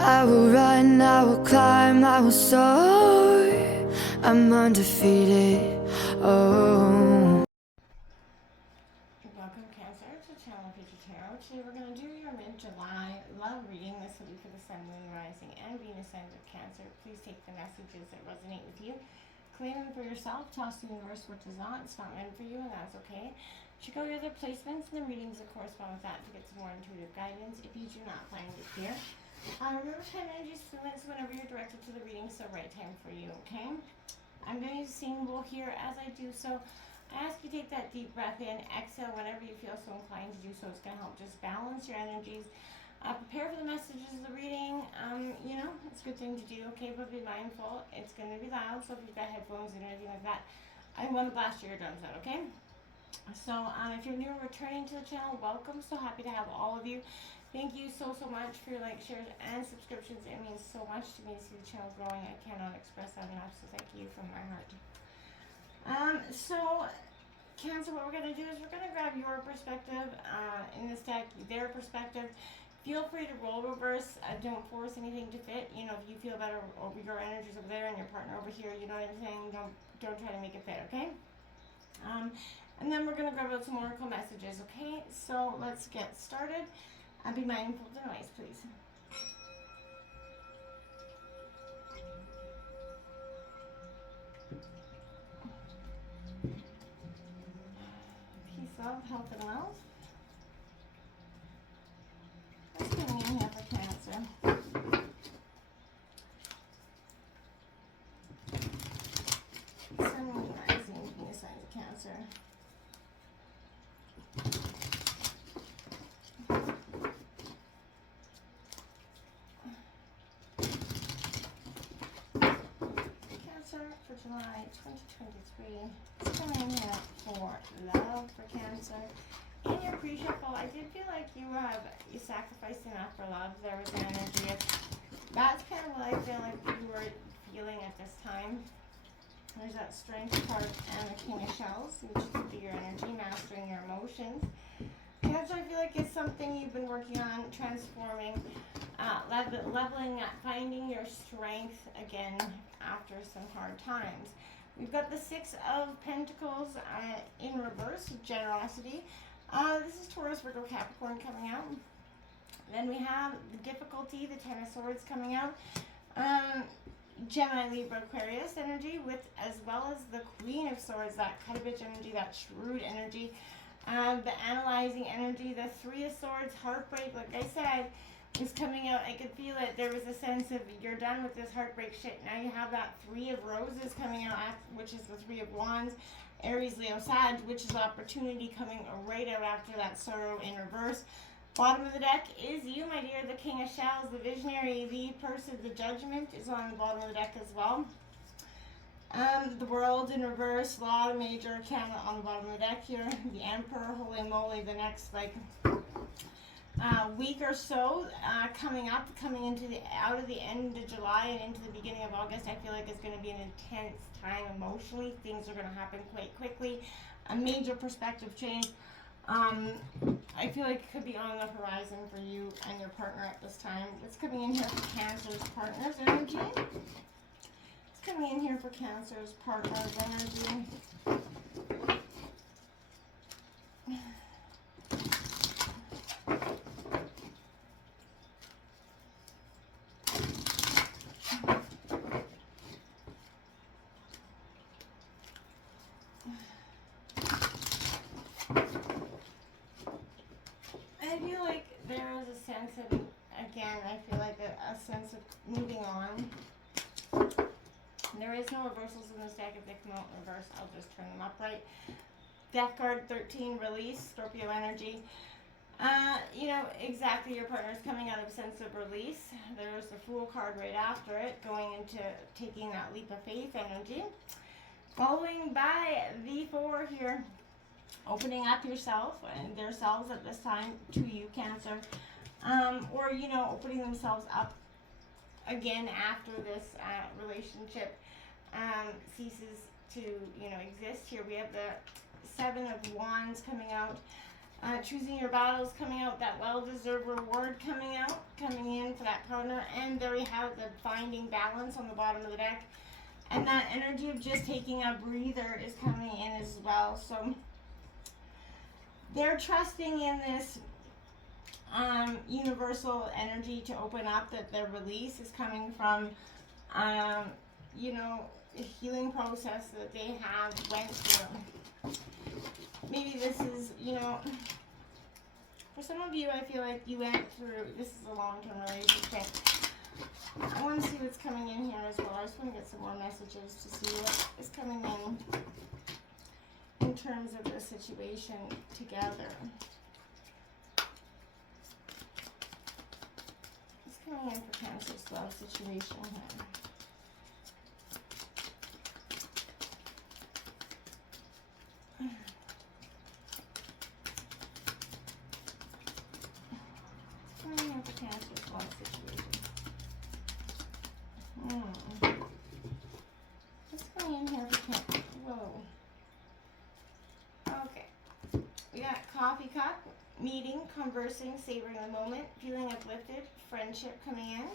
I will run, I will climb, I will soar. I'm undefeated. Oh. Welcome, Cancer, to Channel Future Tarot. Today we're going to do your mid-July love reading. This will be for the Sun, Moon, Rising, and Venus signs of Cancer. Please take the messages that resonate with you. Claim them for yourself. Toss the universe what does not. It's not meant for you, and that's okay. Check out your other placements and the readings that correspond with that to get some more intuitive guidance if you do not find it here. Remember, time energy is fluent, so whenever you're directed to the reading, it's the right time for you, okay? I'm going to use a singing bowl here. As I do so, I ask you to take that deep breath in, exhale whenever you feel so inclined to do so. It's going to help just balance your energies. Prepare for the messages of the reading. It's a good thing to do, okay? But be mindful. It's going to be loud, so if you've got headphones and anything like that, I want to blast your eardrums out, okay? So if you're new or returning to the channel, welcome. So happy to have all of you. Thank you so much for your likes, shares, and subscriptions. It means so much to me to see the channel growing. I cannot express that enough, so thank you from my heart. So Cancer, what we're going to do is we're going to grab your perspective in this deck, their perspective. Feel free to roll reverse. Don't force anything to fit. You know, if you feel better over your energies over there and your partner over here, you know what I'm saying? Don't try to make it fit, okay? And then we're going to grab out some oracle messages, okay? So let's get started. Be mindful of the noise, please. Peace, love, health, and wealth. What's coming in here for Cancer? Sun, Moon, Rising, Venus signs of Cancer. For July 2023. It's coming in here for love for Cancer. In your pre-shuffle, I did feel like you sacrificed enough for love. There was energy. That's kind of what I feel like you were feeling at this time. There's that Strength card and the King of Shells, which could be your energy, mastering your emotions. Cancer, I feel like it's something you've been working on, transforming, leveling up, finding your strength again after some hard times. We've got the Six of Pentacles in reverse, generosity. This is Taurus, Virgo, Capricorn coming out. Then we have the difficulty, the Ten of Swords coming out. Gemini, Libra, Aquarius energy, as well as the Queen of Swords, that Cuttavitch energy, that shrewd energy. The analyzing energy, the Three of Swords, heartbreak, like I said, is coming out. I could feel it. There was a sense of you're done with this heartbreak shit. Now you have that Three of Roses coming out, which is the Three of Wands. Aries, Leo, Sag, which is opportunity coming right out after that sorrow in reverse. Bottom of the deck is you, my dear, the King of Shells, the visionary, the person, the Judgment is on the bottom of the deck as well. The World in reverse, a lot of major arcana on the bottom of the deck here. The Emperor, holy moly, the next week or so coming into out of the end of July and into the beginning of August, I feel like it's going to be an intense time emotionally. Things are going to happen quite quickly. A major perspective change. I feel like it could be on the horizon for you and your partner at this time. It's coming in here for Cancer's partners energy. Coming in here for Cancer's partner's energy. I feel like there is a sense of, again, I feel like a sense of moving on. There is no reversals in this deck. If they come out in reverse, I'll just turn them upright. Death card 13, release, Scorpio energy. Exactly, your partner's coming out of a sense of release. There's the Fool card right after it, going into taking that leap of faith energy. Following by the Four here, opening up yourself and themselves at this time to you, Cancer. Or, opening themselves up again after this relationship ceases to exist. Here we have the Seven of Wands coming out. Choosing your battles coming out, that well-deserved reward coming out, coming in for that partner. And there we have the finding balance on the bottom of the deck. And that energy of just taking a breather is coming in as well. So they're trusting in this universal energy to open up, that their release is coming from, you know, a healing process that they have went through. Maybe this is, you know, for some of you, I feel like you went through, this is a long-term relationship. I want to see what's coming in here as well. I just want to get some more messages to see what is coming in terms of the situation together. What's coming in for Cancer's love situation here? Cancer's love situation. What's going in here for Cancer? Whoa. Okay. We got coffee cup, meeting, conversing, savoring the moment, feeling uplifted, friendship coming in.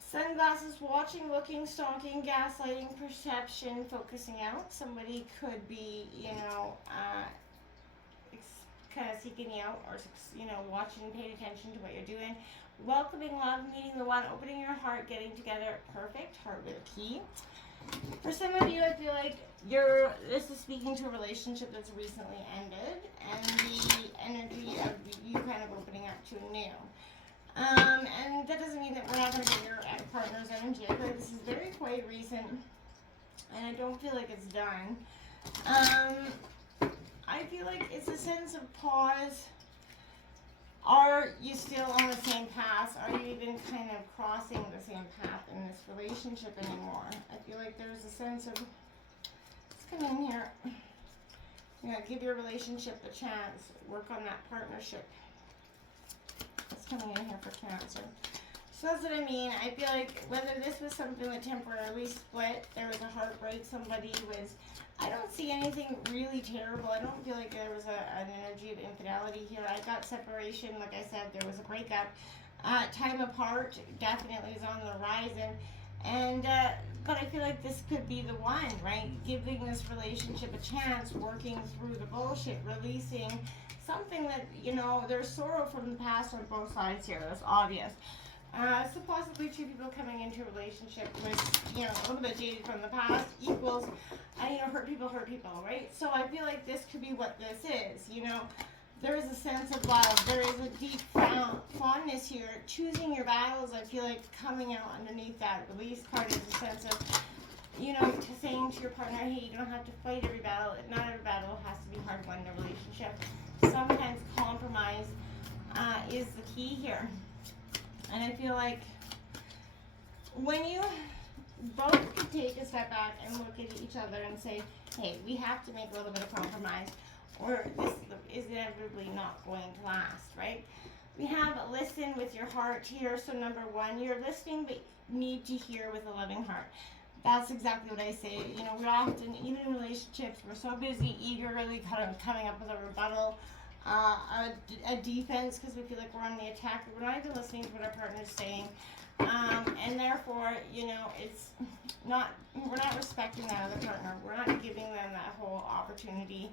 Sunglasses, watching, looking, stalking, gaslighting, perception, focusing out. Somebody could be, you know, kind of seeking you out, or, you know, watching, paying attention to what you're doing. Welcoming love, meeting the one, opening your heart, getting together. Perfect. Heart with a key. For some of you, I feel like this is speaking to a relationship that's recently ended, and the energy of you kind of opening up to a new. And that doesn't mean that we're not going to get your partner's energy. I feel like this is very quite recent, and I don't feel like it's done. I feel like it's a sense of pause. Are you still on the same path? Are you even kind of crossing the same path in this relationship anymore? I feel like there's a sense of, let's come in here. You know, give your relationship a chance. Work on that partnership. That's coming in here for Cancer. So that's what I mean. I feel like whether this was something that temporarily split, there was a heartbreak, somebody was, I don't see anything really terrible. I don't feel like there was an energy of infidelity here. I got separation. Like I said, there was a breakup. Time apart definitely is on the horizon. And, but I feel like this could be the one, right? Giving this relationship a chance, working through the bullshit, releasing something that, you know, there's sorrow from the past on both sides here. That's obvious. So possibly two people coming into a relationship with, you know, a little bit jaded from the past equals, you know, hurt people, right? So I feel like this could be what this is, you know. There is a sense of love. There is a deep fondness here. Choosing your battles, I feel like coming out underneath that release card is a sense of, you know, saying to your partner, hey, you don't have to fight every battle. Not every battle has to be hard won in a relationship. Sometimes compromise is the key here. And I feel like when you both can take a step back and look at each other and say, hey, we have to make a little bit of compromise, or this is inevitably not going to last, right? We have listen with your heart here. So number one, you're listening, but need to hear with a loving heart. That's exactly what I say. You know, we're often, even in relationships, we're so busy, eagerly kind of coming up with a rebuttal, a defense, because we feel like we're on the attack. We're not even listening to what our partner's saying. And therefore, you know, it's not, we're not respecting that other partner. We're not giving them that whole opportunity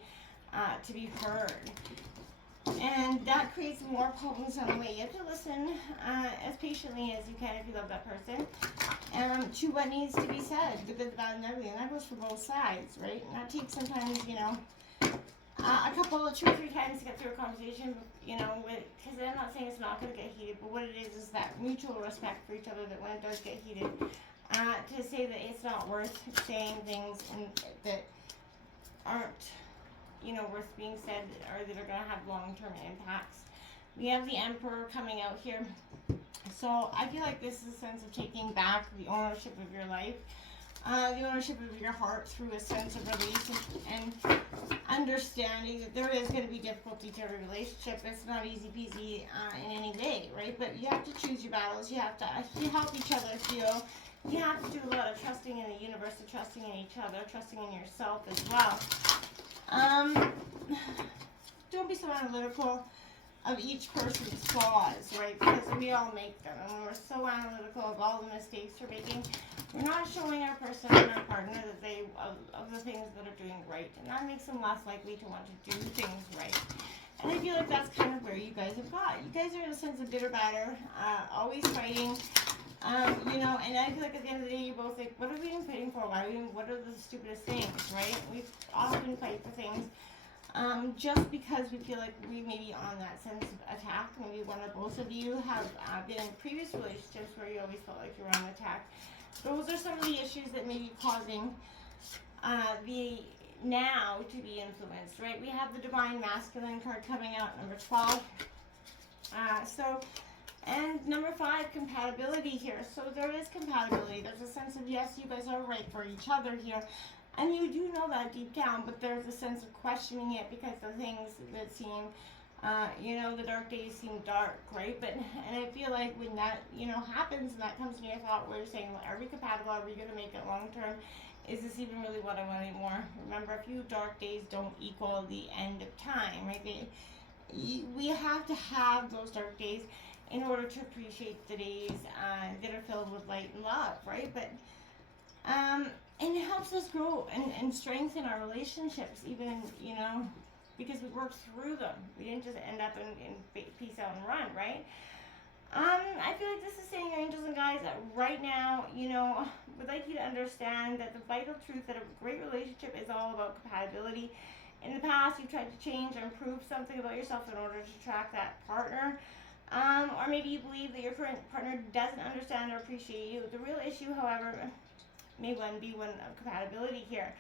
to be heard. And that creates more problems on the way. You have to listen as patiently as you can if you love that person, to what needs to be said, the good, the bad, and everything. And that goes for both sides, right? And that takes sometimes, you know, a couple, 2 or 3 times to get through a conversation, you know, because I'm not saying it's not going to get heated, but what it is that mutual respect for each other, that when it does get heated, to say that it's not worth saying things that aren't, you know, worth being said, or that are going to have long-term impacts. We have the Emperor coming out here. So I feel like this is a sense of taking back the ownership of your life, the ownership of your heart through a sense of release and understanding that there is going to be difficulty to every relationship. It's not easy peasy in any way, right? But you have to choose your battles. You have to help each other feel. You have to do a lot of trusting in the universe, and trusting in each other, trusting in yourself as well. don't be so analytical of each person's flaws, right? Because we all make them, and when we're so analytical of all the mistakes we're making, we're not showing our person and our partner that they of the things that are doing right, and that makes them less likely to want to do things right. And I feel like that's kind of where you guys have got. You guys are in a sense of bitter batter, always fighting. You know, and I feel like at the end of the day, you're both like, what have we been fighting for? What are the stupidest things, right? We often fight for things just because we feel like we may be on that sense of attack. Maybe one or both of you have been in previous relationships where you always felt like you were on attack. Those are some of the issues that may be causing the now to be influenced, right? We have the Divine Masculine card coming out, number 12. And number 5, compatibility here. So there is compatibility. There's a sense of, yes, you guys are right for each other here. And you do know that deep down, but there's a sense of questioning it because the things that seem, you know, the dark days seem dark, right? And I feel like when that, you know, happens and that comes to your thought where you're saying, well, are we compatible? Are we going to make it long term? Is this even really what I want anymore? Remember, a few dark days don't equal the end of time, right? We have to have those dark days in order to appreciate the days that are filled with light and love, right? But and it helps us grow and strengthen our relationships, even, you know, because we worked through them. We didn't just end up in peace out and run, right? I feel like this is saying, your angels and guides, that right now, you know, would like you to understand that the vital truth that a great relationship is all about compatibility. In the past, you've tried to change or improve something about yourself in order to attract that partner. Or maybe you believe that your current partner doesn't understand or appreciate you. The real issue, however, may be one of compatibility here.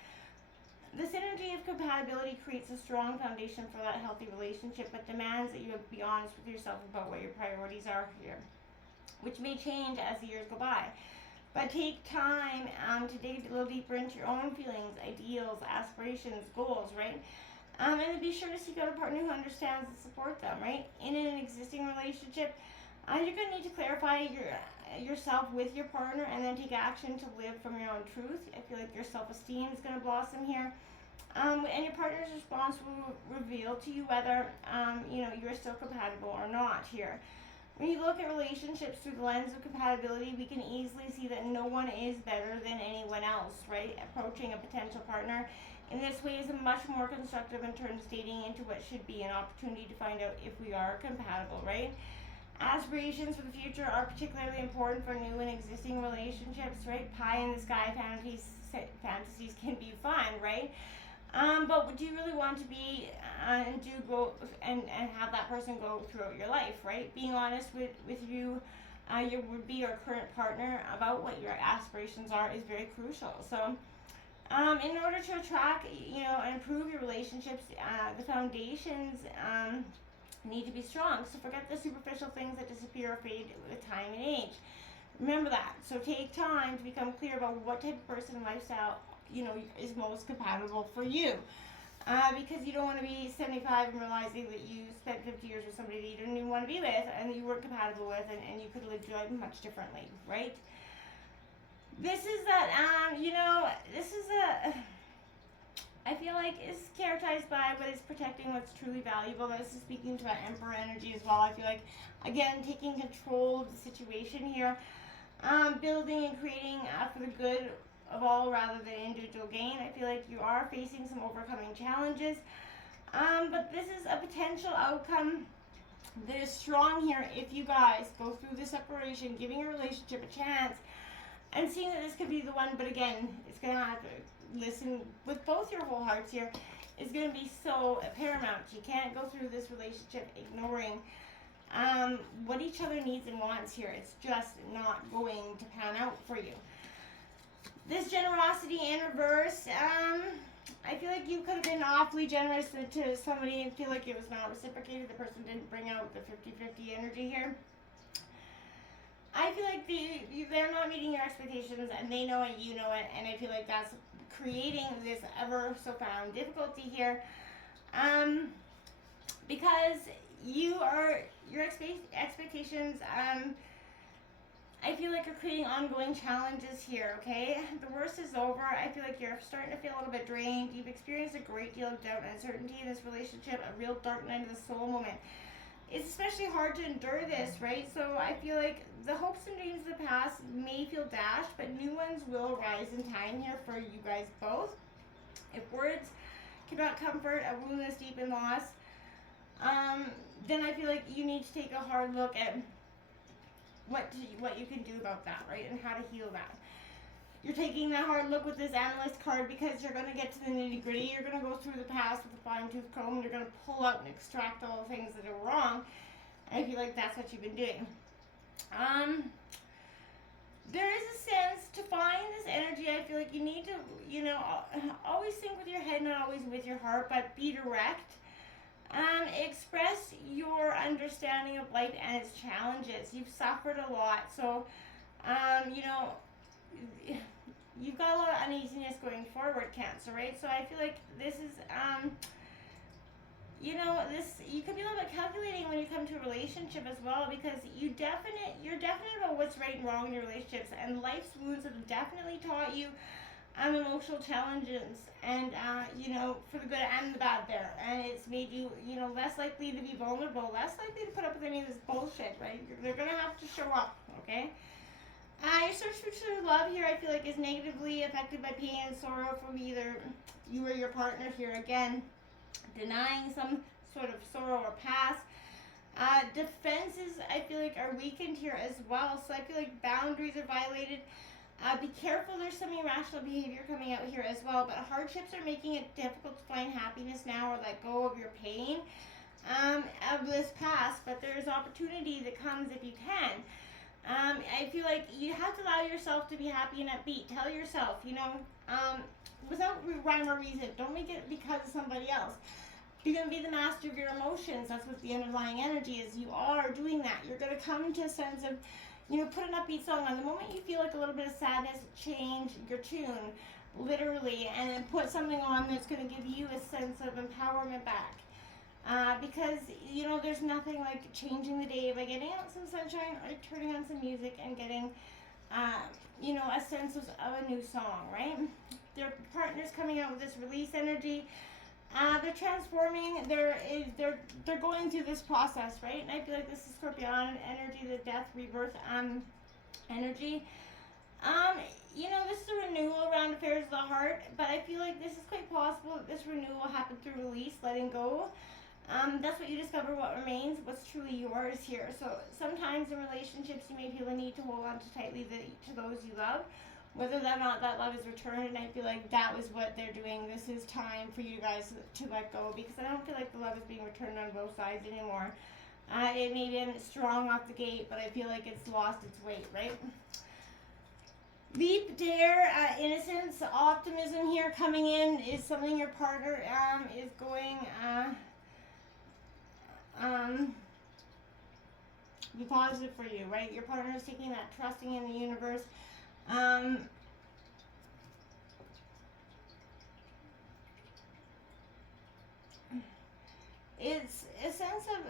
The synergy of compatibility creates a strong foundation for that healthy relationship, but demands that you be honest with yourself about what your priorities are here, which may change as the years go by. But take time to dig a little deeper into your own feelings, ideals, aspirations, goals, right? And then be sure to seek out a partner who understands and supports them, right? In an existing relationship, you're going to need to clarify yourself with your partner and then take action to live from your own truth. I feel like your self-esteem is going to blossom here. And your partner's response will reveal to you whether, you know, you're still compatible or not here. When you look at relationships through the lens of compatibility, we can easily see that no one is better than anyone else, right? Approaching a potential partner in this way is much more constructive in terms of dating into what should be an opportunity to find out if we are compatible, right? Aspirations for the future are particularly important for new and existing relationships, right? Pie in the sky fantasies can be fun, right? But do you really want to be and do go and have that person go throughout your life, right? Being honest with you, your would-be or current partner about what your aspirations are is very crucial. So, in order to attract, you know, and improve your relationships, the foundations need to be strong. So forget the superficial things that disappear or fade with time and age. Remember that. So take time to become clear about what type of person and lifestyle, you know, is most compatible for you. Because you don't want to be 75 and realizing that you spent 50 years with somebody that you didn't even want to be with and you weren't compatible with, and you could live your life much differently, right? This is that, you know, this is I feel like is characterized by what is protecting what's truly valuable. This is speaking to that Emperor energy as well. I feel like, again, taking control of the situation here, building and creating for the good of all rather than individual gain. I feel like you are facing some overcoming challenges, but this is a potential outcome that is strong here if you guys go through the separation, giving your relationship a chance and seeing that this could be the one. But again, it's going to have to listen with both your whole hearts here. Is going to be so paramount. You can't go through this relationship ignoring what each other needs and wants here. It's just not going to pan out for you. This generosity in reverse, I feel like you could have been awfully generous to somebody and feel like it was not reciprocated. The person didn't bring out the 50-50 energy here. I feel like they're not meeting your expectations, and they know it, you know it, and I feel like that's creating this ever so found difficulty here, because your expectations I feel like you're creating ongoing challenges here, okay? The worst is over. I feel like you're starting to feel a little bit drained. You've experienced a great deal of doubt and uncertainty in this relationship, a real dark night of the soul moment. It's especially hard to endure this, right? So I feel like the hopes and dreams of the past may feel dashed, but new ones will rise in time here for you guys both. If words cannot comfort a wound that's deep in loss, then I feel like you need to take a hard look at what you can do about that, right? And how to heal that. You're taking that hard look with this analyst card because you're going to get to the nitty gritty. You're going to go through the past with a fine tooth comb and you're going to pull out and extract all the things that are wrong. I feel like that's what you've been doing. There is a sense to find this energy. I feel like you need to, always think with your head, not always with your heart, but be direct. Express your understanding of life and its challenges. You've suffered a lot, so you've got a lot of uneasiness going forward, Cancer, right? So I feel like this is you can be a little bit calculating when you come to a relationship as well, because you're definite about what's right and wrong in your relationships, and life's wounds have definitely taught you emotional challenges, and for the good and the bad there, and it's made you less likely to be vulnerable, less likely to put up with any of this bullshit, right? They're gonna have to show up, okay? Your search for true love here, I feel like, is negatively affected by pain and sorrow from either you or your partner here. Again, denying some sort of sorrow or past. Defenses, I feel like, are weakened here as well, so I feel like boundaries are violated. Be careful, there's some irrational behavior coming out here as well, but hardships are making it difficult to find happiness now or let go of your pain of this past, but there's opportunity that comes if you can. I feel like you have to allow yourself to be happy and upbeat. Tell yourself, without rhyme or reason, don't make it because of somebody else. You're going to be the master of your emotions. That's what the underlying energy is. You are doing that. You're going to come to a sense of, put an upbeat song on. The moment you feel like a little bit of sadness, change your tune, literally, and then put something on that's going to give you a sense of empowerment back. Because, there's nothing like changing the day by getting out some sunshine or turning on some music and getting, a sense of a new song, right? Their partner's coming out with this release energy. They're transforming, they're going through this process, right? And I feel like this is Scorpion energy, the death, rebirth, energy. This is a renewal around affairs of the heart, but I feel like this is quite possible that this renewal will happen through release, letting go. That's what you discover, what remains, what's truly yours here. So sometimes in relationships you may feel the need to hold on too tightly to those you love, whether or not that love is returned, and I feel like that was what they're doing. This is time for you guys to let go, because I don't feel like the love is being returned on both sides anymore. It may have been strong off the gate, but I feel like it's lost its weight, right? Leap, dare, innocence, optimism here coming in is something your partner is going be positive for you, right? Your partner is taking that trusting in the universe. It's a sense of,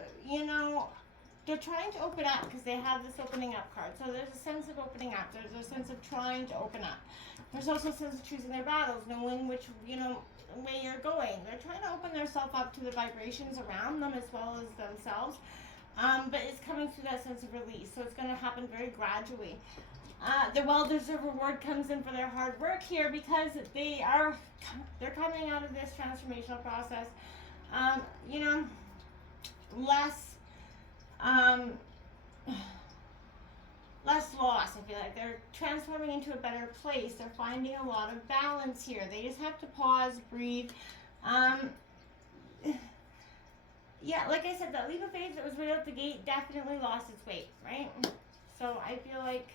they're trying to open up because they have this opening up card. So there's a sense of opening up. There's a sense of trying to open up. There's also a sense of choosing their battles, knowing which, way you're going. They're trying to open themselves up to the vibrations around them as well as themselves. But it's coming through that sense of release. So it's going to happen very gradually. The well-deserved reward comes in for their hard work here, because they're coming out of this transformational process. Less loss. I feel like they're transforming into a better place. They're finding a lot of balance here. They just have to pause, breathe. Yeah, like I said, that leap of faith that was right out the gate definitely lost its weight, right? So I feel like,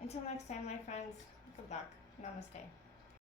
until next time, my friends, good luck. Namaste.